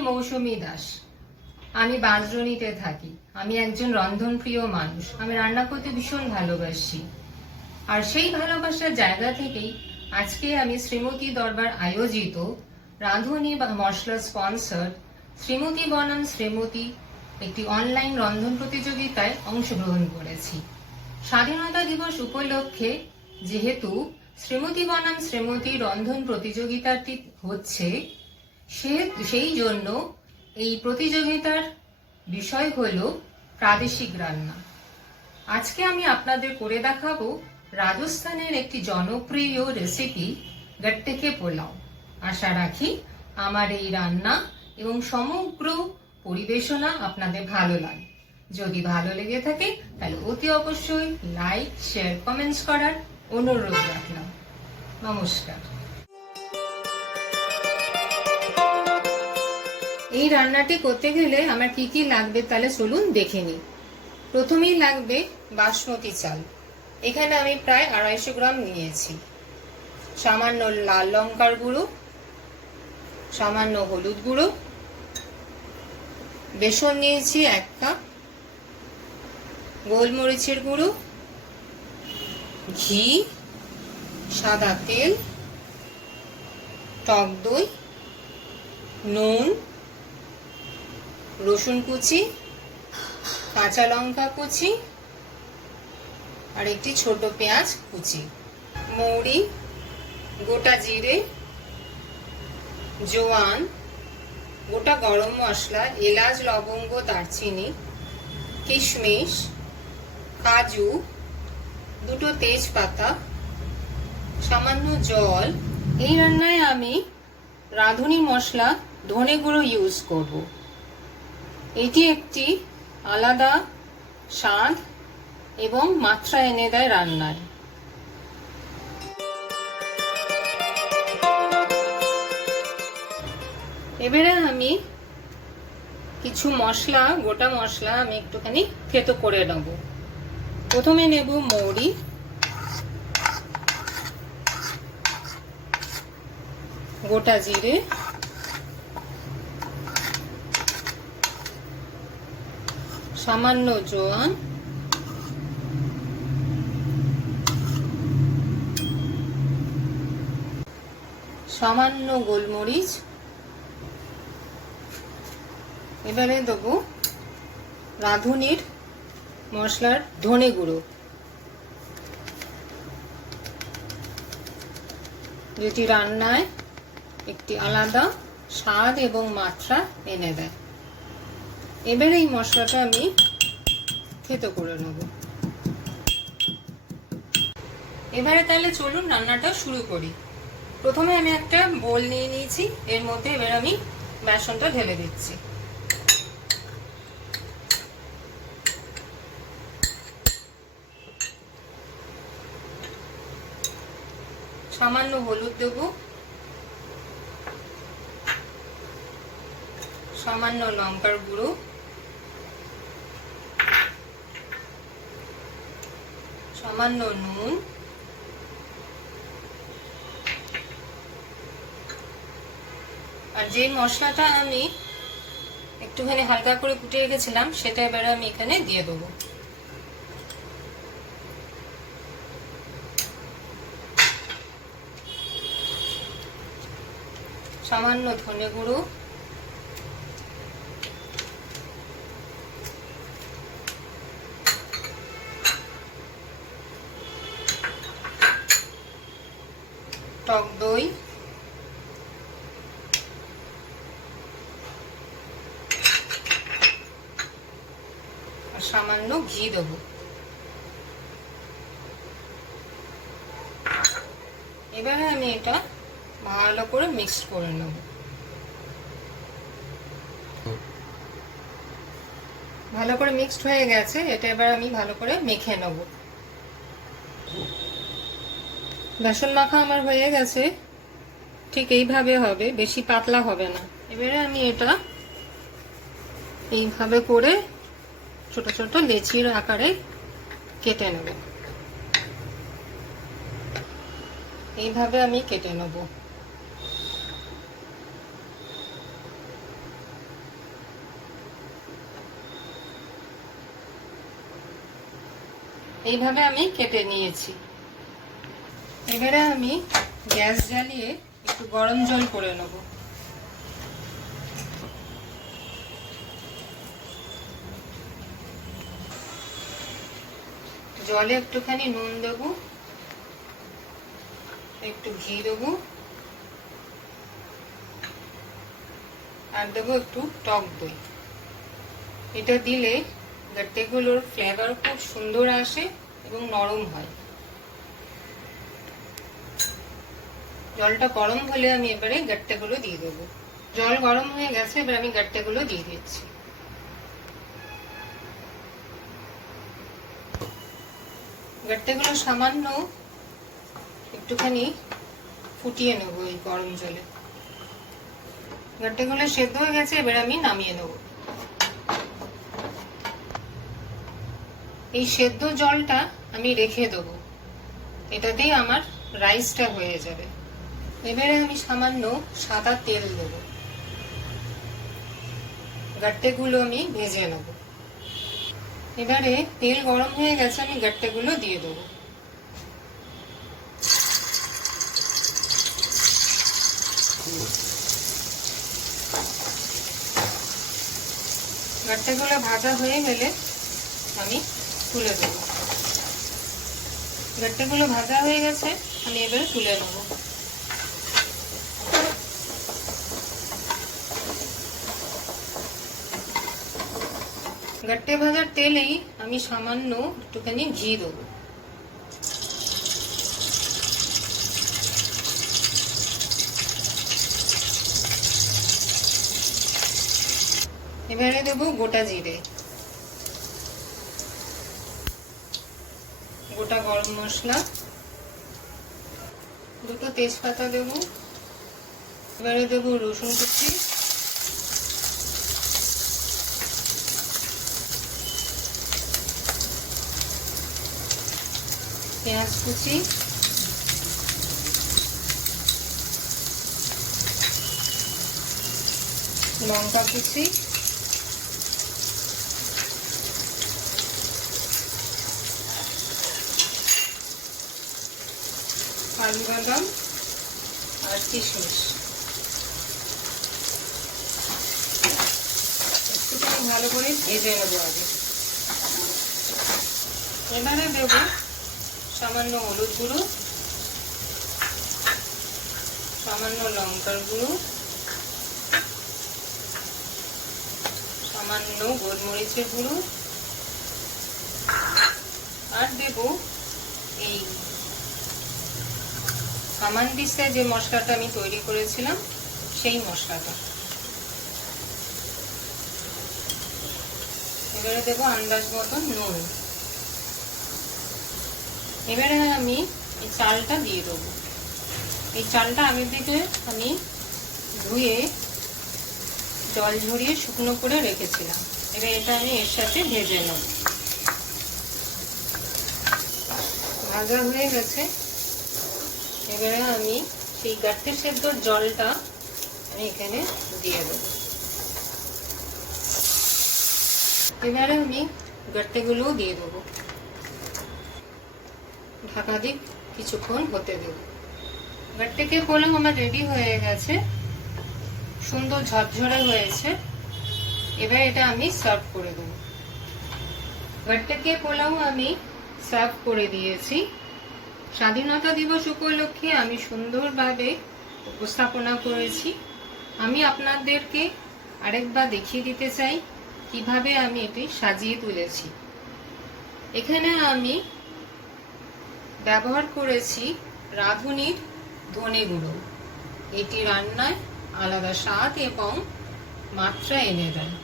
মৌসুমী দাস। আমি বাঁশরণীতে থাকি। আমি একজন রন্ধনপ্রিয় মানুষ। আমি রান্না করতে ভীষণ ভালোবাসি। আর সেই ভালোবাসার জায়গা থেকেই আজকে আমি শ্রীমতী দরবার আয়োজিত রাঁধুনি বা মশলা স্পন্সর শ্রীমতী বনাম শ্রীমতী একটি অনলাইন রন্ধন প্রতিযোগিতায় অংশগ্রহণ করেছি। স্বাধীনতা দিবস উপলক্ষে যেহেতু শ্রীমতী বনাম শ্রীমতী রন্ধন প্রতিযোগিতাটি হচ্ছে সে, সেই জন্য এই প্রতিযোগিতার বিষয় হল প্রাদেশিক রান্না। আজকে আমি আপনাদের করে দেখাবো রাজস্থানের একটি জনপ্রিয় রেসিপি গট্টেকে পোলাও। আশা রাখি আমার এই রান্না এবং সমগ্র পরিবেশনা আপনাদের ভালো লাগে। যদি ভালো লেগে থাকে, তাহলে অতি অবশ্যই লাইক শেয়ার কমেন্টস করার অনুরোধ রাখলাম। নমস্কার। এই রান্নাটি করতে গেলে আমার কি কি লাগবে তাহলে চলুন দেখে নিই। প্রথমেই লাগবে বাসমতি চাল। এখানে আমি প্রায় আড়াইশো গ্রাম নিয়েছি। সামান্য লাল লঙ্কার গুঁড়ো, সামান্য হলুদ গুঁড়ো, বেসন নিয়েছি এক কাপ, গোলমরিচের গুঁড়ো, ঘি, সাদা তেল, টক দই, নুন রসুন কুচি, কাঁচা লঙ্কা কুচি আর একটি ছোট পেঁয়াজ কুচি। মৌরি, গোটা জিরে, জোয়ান, গোটা গরম মশলা, এলাচ, লবঙ্গ, দারচিনি, কিশমিশ, কাজু, দুটো তেজপাতা, সামান্য জল। এই রান্নায় আমি রাঁধুনি মশলা ধনে গুঁড়ো ইউজ করব। এটি একটি আলাদা স্বাদ এবং মাত্রা এনে দেয় রান্নায়। এবারে আমি কিছু মশলা, গোটা মশলা আমি একটুখানি থেতো করে নেব। প্রথমে নেব মৌরি। গোটা জিরে। সামান্য জোয়ান সামান্য গোলমরিচ। এবারে দেবো রাঁধুনির মশলার ধনে গুঁড়ো। যেটি রান্নায় একটি আলাদা স্বাদ এবং মাত্রা এনে দেয়। এবারে এই মশলাটা আমি থেতো করে নেব। এবারে তাহলে চলুন রান্নাটা শুরু করি। প্রথমে আমি একটা বোল নিয়ে নিয়েছি, এর মধ্যে এবার আমি বেসনটা ঢেলে দিচ্ছি। সামান্য হলুদ দেব। সামান্য লঙ্কার গুঁড়ো। সামান্য নুন। আর যে মশলাটা আমি একটুখানি হালকা করে কুটে রেখেছিলাম, সেটা এবারে আমি এখানে দিয়ে দেবো। সামান্য ধনে গুঁড়ো। টক দই। আর সামান্য ঘি দেবো। এবারে আমি এটা ভালো করে মিক্স করে নেব। ভালো করে মিক্সড হয়ে গেছে, এটা এবার আমি ভালো করে মেখে নেব। বেসন মাখা আমার হয়ে গেছে। ঠিক এইভাবে হবে, বেশি পাতলা হবে না। এবারে আমি এটা এইভাবে করে ছোট ছোট লেচির আকারে কেটে নেব। এইভাবে আমি কেটে নেব। এইভাবে আমি কেটে নিয়েছি। এবারে আমি গ্যাস জ্বালিয়ে একটু গরম জল করে নেব। জলে একটুখানি নুন দেবো, একটু ঘি দেবো, আর দেবো একটু টক দই। এটা দিলে গাট্টেগুলোর ফ্লেভার খুব সুন্দর আসে এবং নরম হয়। জলটা গরম হলে আমি এবারে গাট্টেগুলো দিয়ে দেবো। জল গরম হয়ে গেছে, এবার আমি গাট্টেগুলো দিয়ে দিচ্ছি। গাট্টেগুলো সামান্য একটুখানি ফুটিয়ে নেব এই গরম জলে। গাট্টেগুলো সেদ্ধ হয়ে গেছে, এবার আমি নামিয়ে নেব। এই সেদ্ধ জলটা আমি রেখে দেবো। এটাতেই আমার রাইসটা হয়ে যাবে। এবারে আমি সামান্য সাদা তেল দেবো। গাট্টেগুলো আমি ভেজে নেব। এবারে তেল গরম হয়ে গেছে, আমি গাট্টেগুলো দিয়ে দেবো। গাট্টেগুলো ভাজা হয়ে গেলে আমি তুলে দেবো। গাট্টেগুলো ভাজা হয়ে গেছে, আমি এবারে তুলে নেব। গাট্টে ভাজার তেলেই আমি সামান্য একটুখানি ঘি দেবো। এবারে দেবো গোটা জিরে। গোটা গরম মশলা। দুটো তেজপাতা দেবো। এবারে দেবো রসুন কুচি। পেঁয়াজ কুচি। লঙ্কা কুচি। কাজু বাদাম আর কিশমিশ। ভালো করে ভেজে নেব আগে। এবারে দেবো সামান্য হলুদ গুঁড়ো, সামান্য লঙ্কার গুঁড়ো, সামান্য গোলমরিচের গুঁড়ো, আর দেব এই কামান দিস্তে যে মশলাটা আমি তৈরি করেছিলাম, সেই মশলাটা। এবারে দেবো আন্দাজ মতন নুন। এবারে আমি এই চালটা দিয়ে দেবো। এই চালটা আগে থেকে আমি ধুয়ে জল ঝরিয়ে শুকনো করে রেখেছিলাম। এবার এটা আমি এর সাথে ভেজে নেব। ভাজা হয়ে গেছে। এবারে আমি সেই গাঠের সেদ্ধর জলটা আমি এখানে দিয়ে দেবো। এবারে আমি গাট্টেগুলোও দিয়ে দেবো। ঢাকা দিক কিছুক্ষণ হতে দেব। গাট্টেকে পোলাও আমার রেডি হয়ে গেছে। সুন্দর ঝরঝরে হয়েছে। এবার এটা আমি সার্ভ করে দেবো। গাট্টেকে পোলাও আমি সার্ভ করে দিয়েছি। স্বাধীনতা দিবস উপলক্ষে আমি সুন্দরভাবে উপস্থাপনা করেছি। আমি আপনাদেরকে আরেকবার দেখিয়ে দিতে চাই, কীভাবে আমি এটি সাজিয়ে তুলেছি। এখানে আমি ব্যবহার করেছি রাঁধুনির ধনে গুঁড়ো। এটি রান্নায় আলাদা স্বাদ এবং মাত্রা এনে দেয়।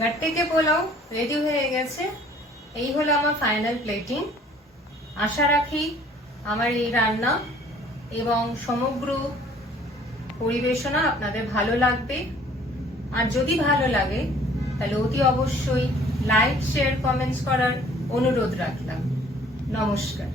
গাট্টেকে পোলাও রেডি হয়ে গেছে। এই হলো আমার ফাইনাল প্লেটিং আশা রাখি আমার এই রান্না এবং সমগ্র পরিবেশনা আপনাদের ভালো লাগবে। আর যদি ভালো লাগে, তাহলে অতি অবশ্যই লাইক শেয়ার কমেন্টস করার অনুরোধ রাখলাম। নমস্কার।